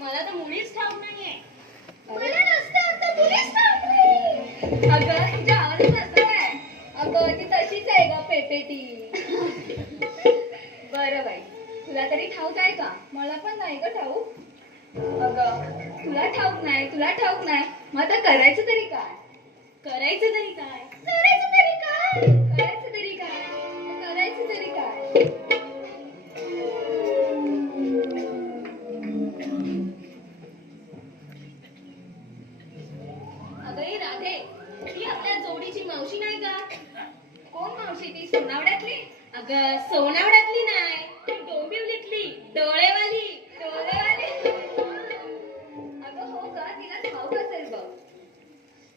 मला तर मुळीच ठाऊक नाहीये. मला ठाऊक नाही. अगं तुझ्या आवाजात असं काय? अगं ती तशीच आहे ग पेपे ती बरं बाई तुला तरी ठाऊक आहे का? मला पण नाही ग ठाऊक. अगं तुला ठाऊक नाही तुला ठाऊक नाही. मग आता करायचं तरी काय? करायचं तरी काय? करायचं तरी काय? अगं राधे ती आपल्या जोडीची मावशी नाही का? कोण मावशी ती? सोनावड्यातली? अग सोनावड्यातली नाही ती डोंबिवलीतली डोळेवाली डोळेवाली. अगं हो का? तिला ठाऊक असेल बघ.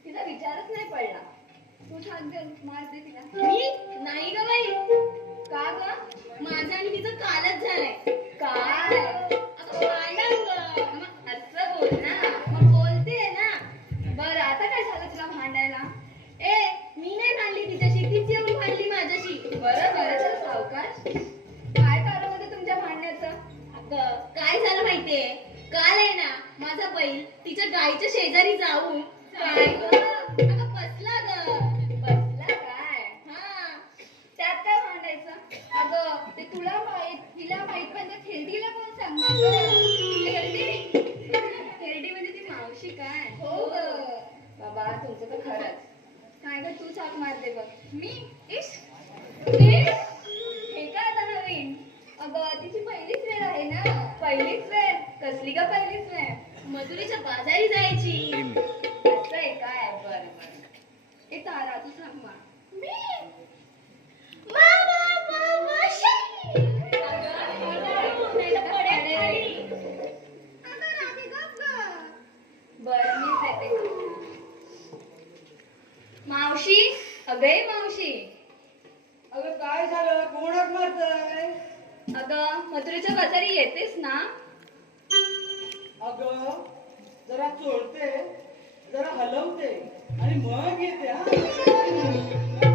तिचा विचारच नाही पडला तू ठाक दे मार दे तिला. मी? नाही ग. काय कारण होतं तुमच्या भांडण्याचं अगं काय झालं माहितीये? काल आहे ना माझा बैल तिच्या गाईच्या शेजारी जाऊन काय ग? अगं बसला ग. बसला काय? हा. त्यात काय भांडायचं? अगं ते तुला माहीत तिला माहीत पण त्या थेरडीला कोण सांगणार गं? थेरडी थेरडी म्हणजे ती मावशी काय? हो ग. बाबा तुमचं तर खरंच. काय ग तू चाक मारते बघ. मी? इश? अगं तिची पहिलीच वेळ आहे ना? पहिलीच वेळ. कसली का पहिलीच वेळ? मजुरीच्या बाजारी जायची. असं आहे काय? बरं बरं. ए तारा तू सांग मा? मी बर मीच येते मावशी? अगं मावशी. अगं काय झालं? कोणाक मारत? अगं मथुरेच्या बाजारी येतेस ना? अग जरा चोळते जरा हलवते आणि मग येते हा.